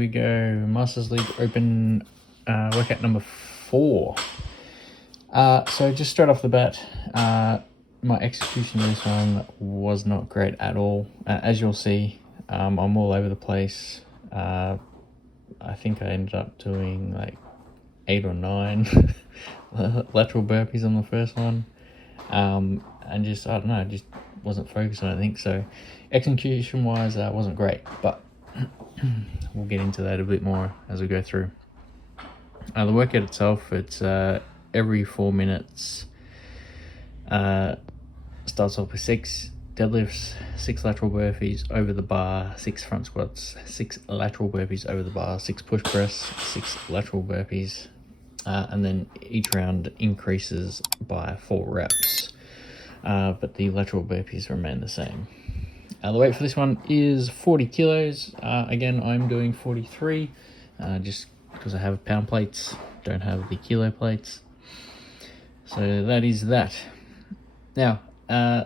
we go. Masters League Open workout number 4. So just straight off the bat, my execution of this one was not great at all. As you'll see, I'm all over the place. I think I ended up doing like 8 or 9 lateral burpees on the first one. And just, I don't know, just wasn't focused on anything. So execution wise, wasn't great, but we'll get into that a bit more as we go through. The workout itself, it's every 4 minutes. Starts off with 6 deadlifts, 6 lateral burpees over the bar, 6 front squats, 6 lateral burpees over the bar, 6 push press, 6 lateral burpees, and then each round increases by 4 reps, but the lateral burpees remain the same. The weight for this one is 40 kilos. Again, I'm doing 43, just because I have pound plates, don't have the kilo plates. So that is that. Now,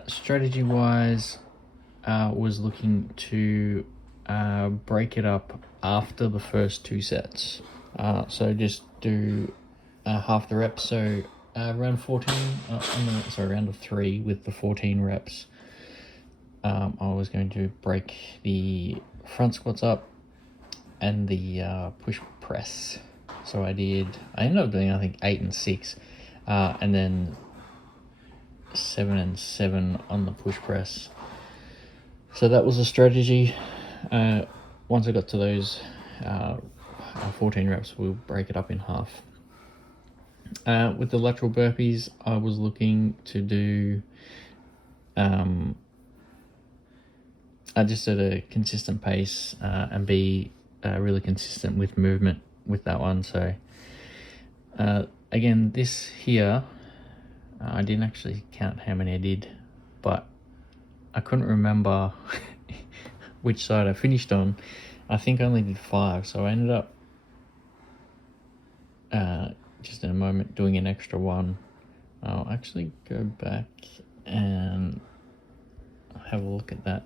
strategy wise, was looking to break it up after the first 2 sets. So just do half the reps. So round 14, round of 3 with the 14 reps. I was going to break the front squats up and the push press. So I ended up doing, I think, 8 and 6, and then 7 and 7 on the push press. So that was a strategy. Once I got to those 14 reps, we'll break it up in half. With the lateral burpees, I was looking to do just at a consistent pace, and be really consistent with movement with that one. So again, this here, I didn't actually count how many I did, but I couldn't remember which side I finished on. I think I only did 5, so I ended up just in a moment doing an extra one. I'll actually go back and have a look at that.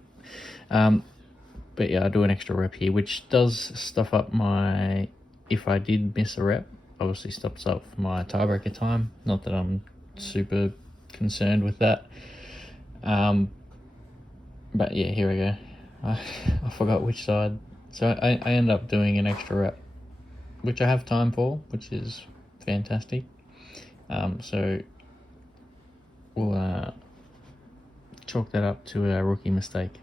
But yeah, I do an extra rep here, which does stuff up my, if I did miss a rep, obviously stops up my tiebreaker time. Not that I'm super concerned with that. But yeah, here we go. I forgot which side. So I end up doing an extra rep, which I have time for, which is fantastic. So we'll chalk that up to a rookie mistake.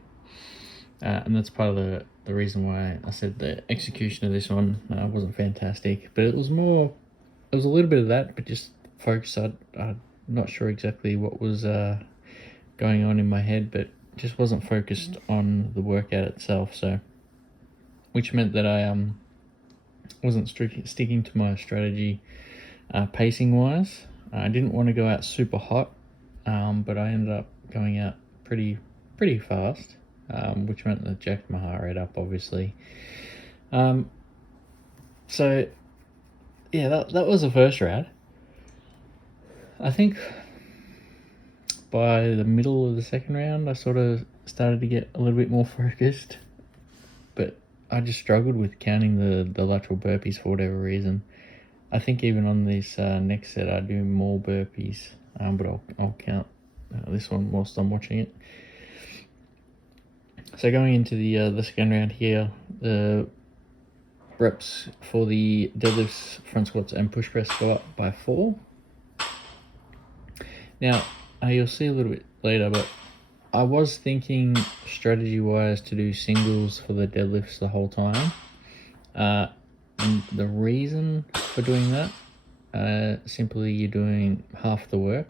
And that's part of the reason why I said the execution of this one wasn't fantastic. But it was a little bit of that, but just focus. I'm not sure exactly what was going on in my head, but just wasn't focused on the workout itself. So, which meant that I wasn't sticking to my strategy pacing wise. I didn't want to go out super hot, but I ended up going out pretty fast, which meant that jacked my heart rate up, obviously. So yeah, that was the first round. I think by the middle of the second round, I sort of started to get a little bit more focused, but I just struggled with counting the lateral burpees for whatever reason. I think even on this next set, I do more burpees, but I'll count this one whilst I'm watching it. So going into the second round here, the reps for the deadlifts, front squats, and push press go up by 4. Now, you'll see a little bit later, but I was thinking strategy-wise to do singles for the deadlifts the whole time. And the reason for doing that, simply you're doing half the work.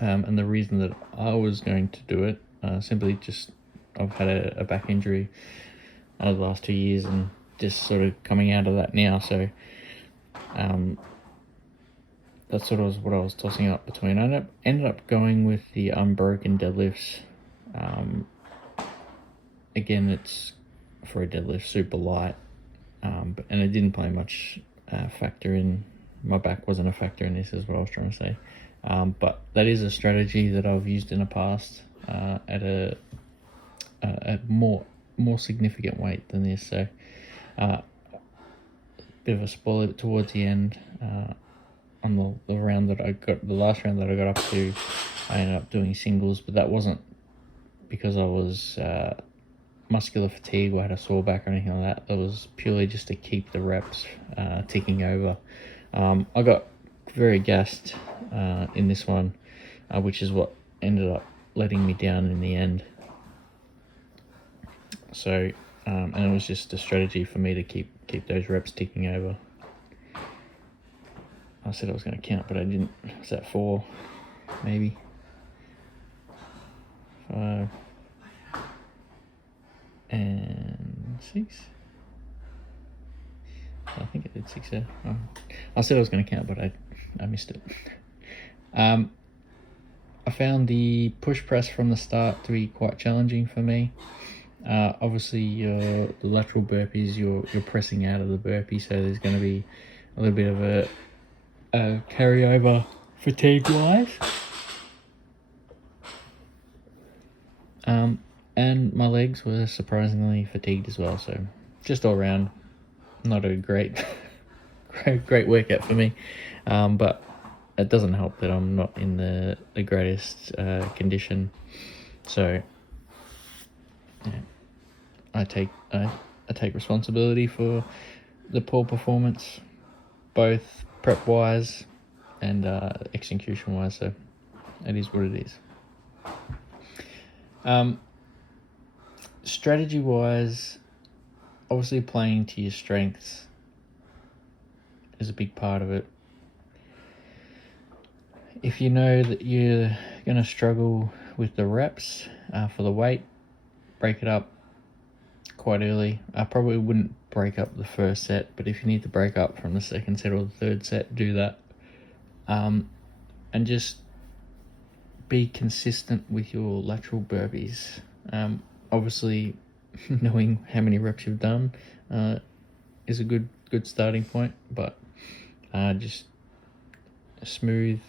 And the reason that I was going to do it, simply just I've had a back injury the last 2 years and just sort of coming out of that now. So that's sort of what I was tossing up between. I ended up going with the unbroken deadlifts. Again, it's for a deadlift, super light, and it didn't play much factor in. My back wasn't a factor in this, is what I was trying to say. But that is a strategy that I've used in the past at more more significant weight than this. So bit of a spoiler towards the end. On the round that I got, the last round that I got up to, I ended up doing singles, but that wasn't because I was muscular fatigue or had a sore back or anything like that. That was purely just to keep the reps ticking over. I got very gassed in this one, which is what ended up letting me down in the end. So, and it was just a strategy for me to keep those reps ticking over. I said I was going to count, but I didn't. Was that 4? Maybe 5 and 6. I think I did 6 there. Oh. I said I was going to count, but I missed it. I found the push press from the start to be quite challenging for me. Obviously, the lateral burpees, you're pressing out of the burpee, so there's going to be a little bit of a carryover fatigue-wise. And my legs were surprisingly fatigued as well, so just all around not a great workout for me. But it doesn't help that I'm not in the greatest condition. So yeah, I take responsibility for the poor performance, both prep wise and execution wise. So it is what it is. Strategy wise, obviously playing to your strengths is a big part of it. If you know that you're going to struggle with the reps for the weight, break it up quite early. I probably wouldn't break up the first set, but if you need to break up from the second set or the third set, do that. And just be consistent with your lateral burpees. Obviously, knowing how many reps you've done is a good starting point, but just smooth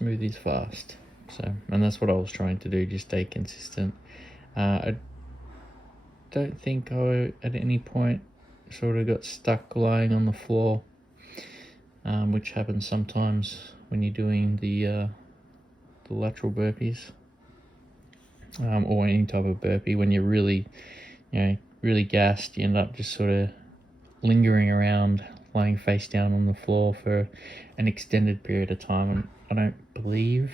is fast. So, and that's what I was trying to do, just stay consistent. I don't think I at any point sort of got stuck lying on the floor, which happens sometimes when you're doing the lateral burpees, or any type of burpee. When you're really gassed, you end up just sort of lingering around, lying face down on the floor for an extended period of time. And I don't believe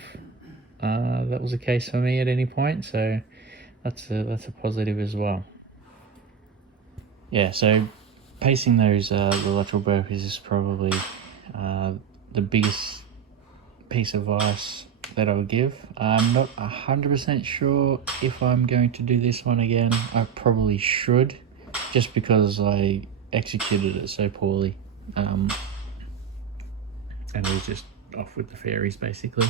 that was the case for me at any point, so that's a positive as well. Yeah, so pacing those the lateral burpees is probably the biggest piece of advice that I would give. I'm not 100% sure if I'm going to do this one again. I probably should, just because I executed it so poorly, and it was just off with the fairies basically.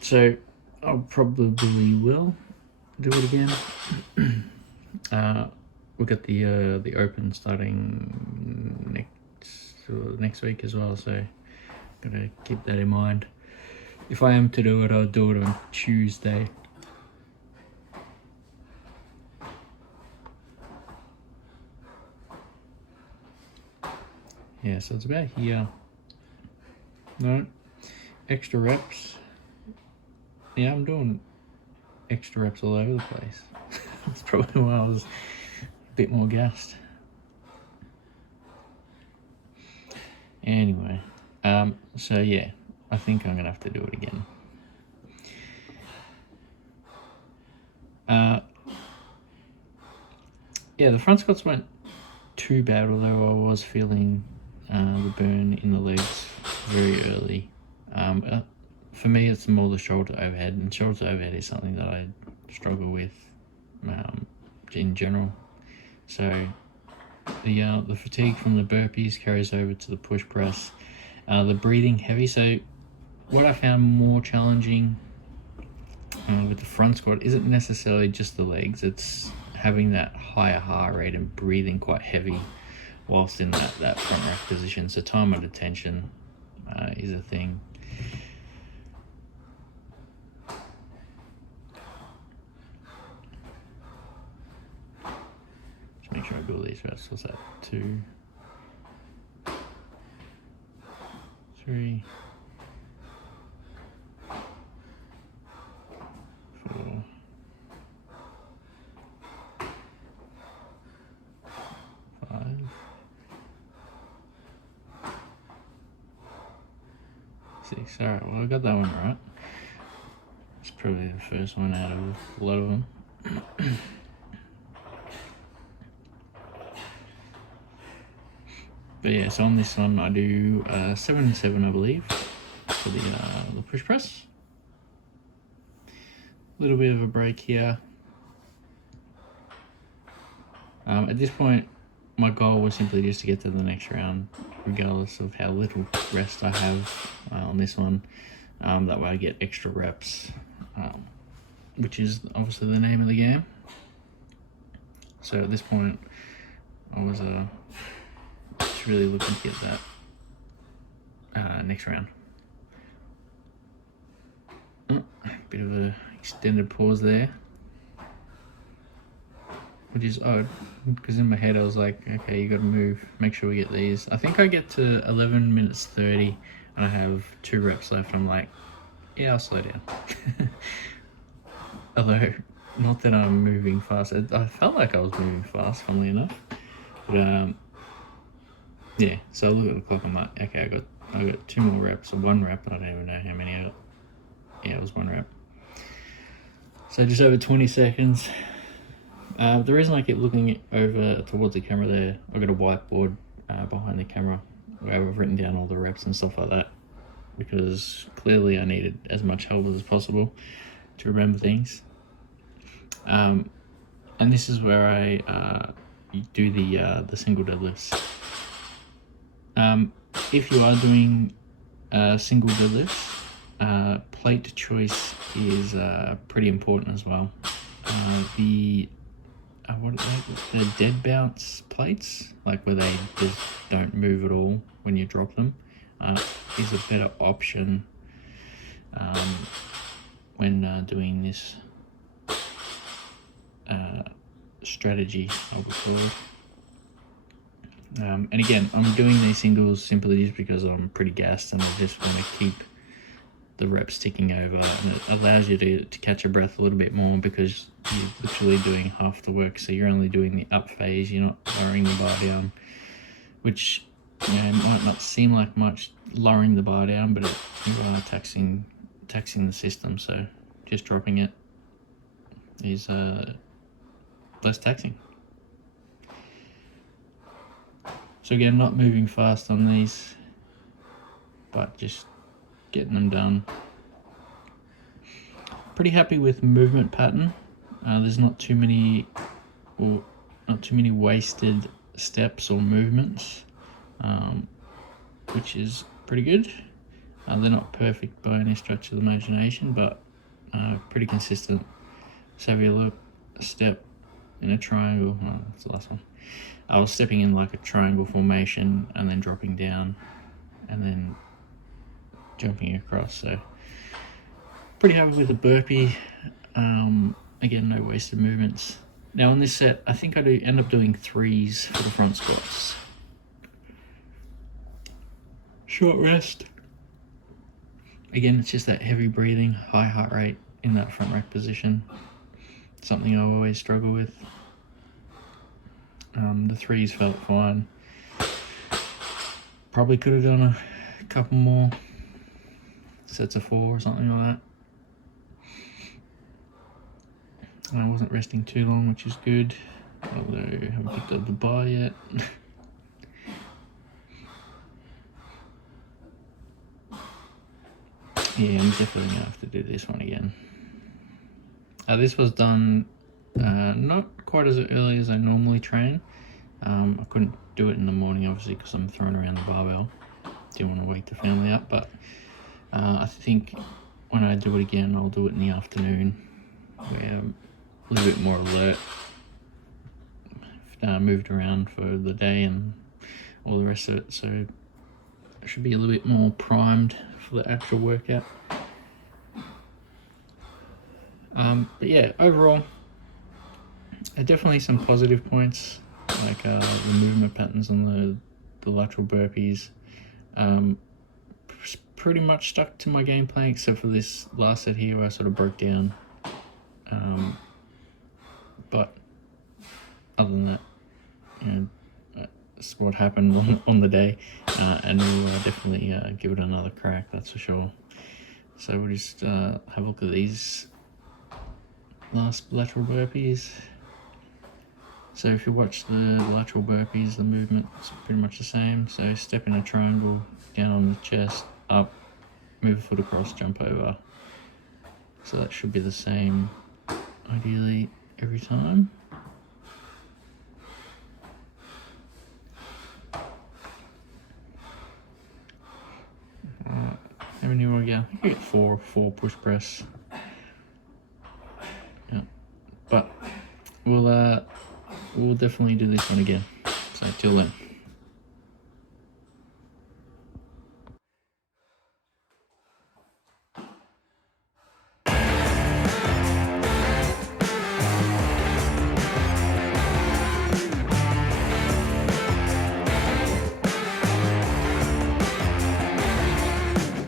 So I probably will do it again. We've got the Open starting next week as well, so gotta keep that in mind. If I am to do it, I'll do it on Tuesday. Yeah, so it's about here. No, extra reps. Yeah, I'm doing extra reps all over the place. That's probably why I was a bit more gassed. Anyway, so yeah, I think I'm gonna have to do it again. Yeah, the front squats weren't too bad, although I was feeling the burn in the legs very early. For me, it's more the shoulder overhead, and shoulder overhead is something that I struggle with in general. So the fatigue from the burpees carries over to the push press. The breathing heavy. So what I found more challenging with the front squat isn't necessarily just the legs. It's having that higher heart rate and breathing quite heavy whilst in that front rack position. So time and attention is a thing. sure I do all these reps. What's that? 2, 3, 4, 5, 6. Alright, well I got that one right. It's probably the first one out of a lot of them. But yeah, so on this one I do 7 and 7, I believe, for the push press. A little bit of a break here. At this point, my goal was simply just to get to the next round, regardless of how little rest I have on this one. That way I get extra reps, which is obviously the name of the game. So at this point, I was just really looking to get that next round. Bit of a extended pause there, which is odd, because in my head I was like, okay, you gotta move, make sure we get these. I think I get to 11 minutes 30 and I have 2 reps left. I'm like, yeah, I'll slow down. Although, not that I'm moving fast. I felt like I was moving fast, funnily enough. But yeah, so I look at the clock, I'm like, okay, I got 2 more reps, or 1 rep, but I don't even know how many I got. Yeah, it was 1 rep. So just over 20 seconds. The reason I keep looking over towards the camera there, I've got a whiteboard behind the camera where I've written down all the reps and stuff like that, because clearly I needed as much help as possible to remember things. And this is where I do the single deadlifts. If you are doing single deadlifts, plate choice is pretty important as well. The dead bounce plates, like where they just don't move at all when you drop them, is a better option when doing this strategy, I would call it. And again, I'm doing these singles simply just because I'm pretty gassed and I just want to keep the reps ticking over, and it allows you to catch your breath a little bit more, because you're literally doing half the work. So you're only doing the up phase, you're not lowering the bar down, which, you know, might not seem like much lowering the bar down, but you are taxing the system. So just dropping it is less taxing. So again, not moving fast on these, but just getting them done. Pretty happy with movement pattern. There's not too many wasted steps or movements, which is pretty good. They're not perfect by any stretch of the imagination, but pretty consistent. So if you look, a step in a triangle, that's the last one. I was stepping in like a triangle formation and then dropping down and then jumping across. So pretty happy with the burpee. Again, no wasted movements. Now on this set, I think I do end up doing 3s for the front squats. Short rest. Again, it's just that heavy breathing, high heart rate in that front rack position. Something I always struggle with. The 3s felt fine. Probably could have done a couple more sets of 4 or something like that. And I wasn't resting too long, which is good, although I haven't picked up the bar yet. Yeah, I'm definitely going to have to do this one again. This was done not quite as early as I normally train. I couldn't do it in the morning, obviously, because I'm throwing around the barbell. Didn't want to wake the family up, but I think when I do it again, I'll do it in the afternoon, where I'm a little bit more alert. Moved around for the day and all the rest of it, so I should be a little bit more primed for the actual workout. But yeah, overall, definitely some positive points. like the movement patterns on the lateral burpees. Pretty much stuck to my game plan, except for this last set here where I sort of broke down. But other than that, you know, that's what happened on the day, and we'll definitely give it another crack, that's for sure. So we'll just have a look at these last lateral burpees. So if you watch the lateral burpees, the movement's pretty much the same. So step in a triangle, down on the chest, up, move a foot across, jump over. So that should be the same, ideally, every time. How many more go? I think we get four push press. Yeah, but we'll definitely do this one again. So till then.